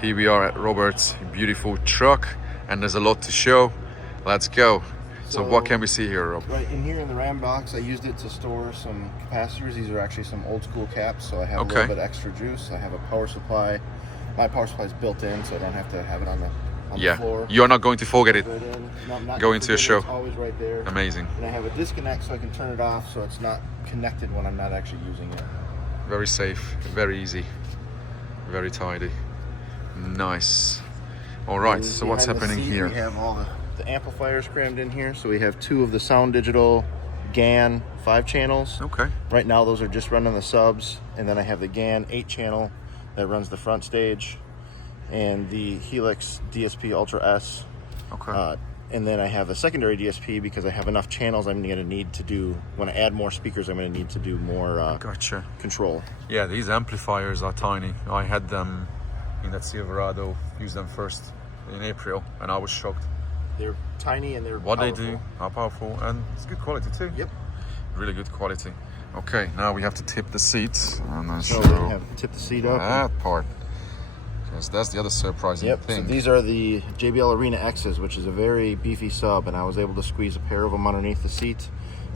Here we are at Robert's beautiful truck, and there's a lot to show. Let's go. So what can we see here, Rob? Right in here in the RAM box, I used it to store some capacitors. These are actually some old school caps, so I have a little bit extra juice. I have a power supply. My power supply is built in, so I don't have to have it on the floor. You're not going to forget it. Not going to a show. It's always right there. Amazing. And I have a disconnect so I can turn it off so it's not connected when I'm not actually using it. Very safe, very easy, very tidy. Nice. All right, so what's happening here? We have all the amplifiers crammed in here. So we have two of the SounDigital GAN 5 channels. Okay. Right now those are just running the subs, and then I have the GAN 8 channel that runs the front stage, and the Helix DSP Ultra S. Okay. And then I have a secondary DSP because I have enough channels I'm going to need to do, when I add more speakers, I'm going to need to do more control. Yeah, these amplifiers are tiny. I had them in that Silverado, used them first in April, and I was shocked. They're tiny and they're what powerful. They do, how powerful, and it's good quality too. Yep. Really good quality. Okay, now we have to tip the seats, and then so we have tip the seat up. That part. Because that's the other surprising thing. So these are the JBL Arena X's, which is a very beefy sub, and I was able to squeeze a pair of them underneath the seat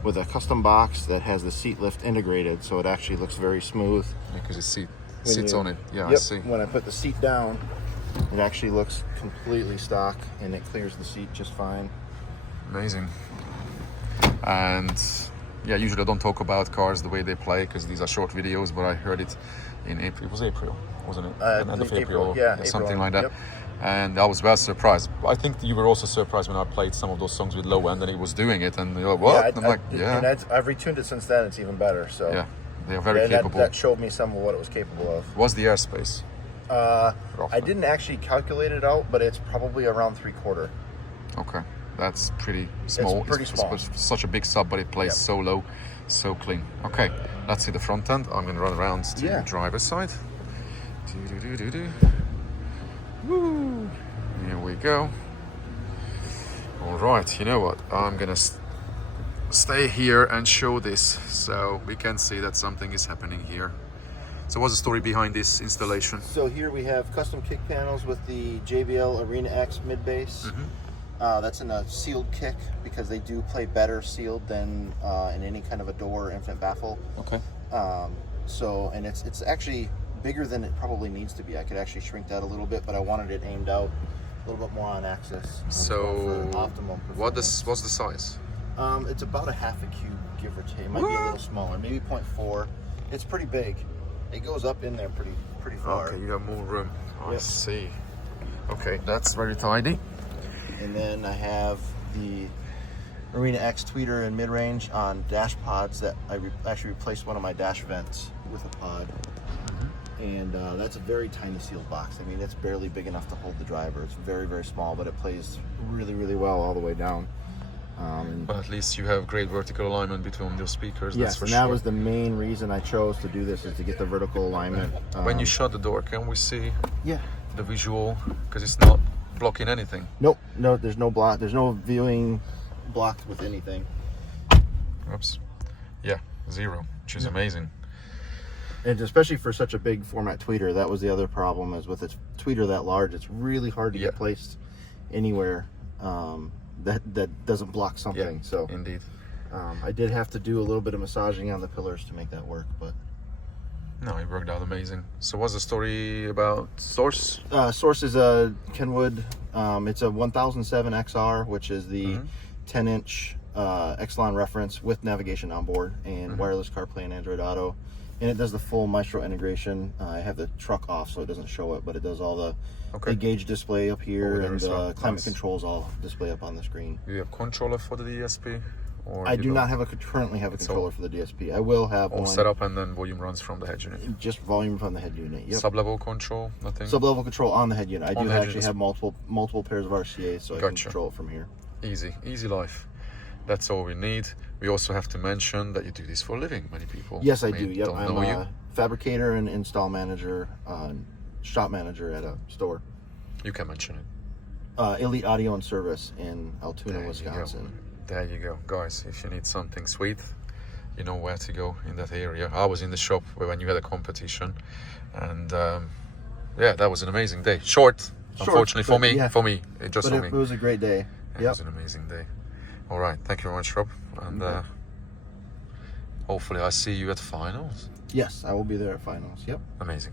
with a custom box that has the seat lift integrated, so it actually looks very smooth. Because the seat sits on it. Yeah, I see. When I put the seat down, it actually looks completely stock, and it clears the seat just fine. Amazing. And yeah, usually I don't talk about cars the way they play because these are short videos, but I heard it in April. It was April, wasn't it? End of April, something like that. Yep. And I was well surprised. I think you were also surprised when I played some of those songs with low end and it was doing it, and you're like, what? Yeah, and I've retuned it since then. It's even better. So yeah, they are very capable. That showed me some of what it was capable of. What's the airspace? I didn't actually calculate it out, but it's probably around 3/4. Okay, that's pretty small. It's pretty small. It's such a big sub, but it plays so low, so clean. Okay, let's see the front end. I'm going to run around to the driver's side. Woo! Here we go. All right, you know what? I'm going to stay here and show this so we can see that something is happening here. So what's the story behind this installation? So here we have custom kick panels with the JBL Arena X mid bass. That's in a sealed kick because they do play better sealed than in any kind of a door or infinite baffle. Okay. And it's actually bigger than it probably needs to be. I could actually shrink that a little bit, but I wanted it aimed out a little bit more on axis. So for optimum what's the size? It's about a half a cube, give or take. It might be a little smaller, maybe 0.4. It's pretty big. It goes up in there pretty far. Okay, you got more room. I see. Okay, that's very tidy. And then I have the Arena X tweeter and mid-range on dash pods that I actually replaced one of my dash vents with a pod. And that's a very tiny sealed box. I mean, it's barely big enough to hold the driver. It's very, very small, but it plays really, really well all the way down. But at least you have great vertical alignment between those speakers. Yes, and that was the main reason I chose to do this, is to get the vertical alignment. When you shut the door, can we see the visual? Because it's not blocking anything. Nope, no, there's no block. There's no viewing blocked with anything. Oops. Yeah, 0, which is amazing. And especially for such a big format tweeter, that was the other problem, is with its tweeter that large, it's really hard to get placed anywhere that doesn't block something. So indeed. I did have to do a little bit of massaging on the pillars to make that work, but no, it worked out amazing. So what's the story about Source? Source is a Kenwood. It's a 1007 XR, which is the 10-inch Exelon reference with navigation on board and wireless CarPlay and Android Auto. And it does the full Maestro integration. I have the truck off, so it doesn't show it, but it does all the gauge display up here, and climate controls all display up on the screen. Do you have a controller for the DSP? Or I do not currently have a controller for the DSP. I will have one. Set up, and then volume runs from the head unit. Just volume from the head unit. Yep. Sub-level control, nothing. Sub-level control on the head unit. I do actually have multiple pairs of RCAs, so I can control it from here. Easy life. That's all we need. We also have to mention that you do this for a living. Many people. Yes, I do. Yep, I'm a fabricator and install manager, shop manager at a store. You can mention it. Elite Audio and Service in Altoona, Wisconsin. There you go, guys. If you need something sweet, you know where to go in that area. I was in the shop when you had a competition, and yeah, that was an amazing day. Short, unfortunately for me. Yeah. For me, just But for me. it was a great day. It was an amazing day. All right, thank you very much, Rob. And hopefully I see you at finals. Yes, I will be there at finals. Yep. Amazing.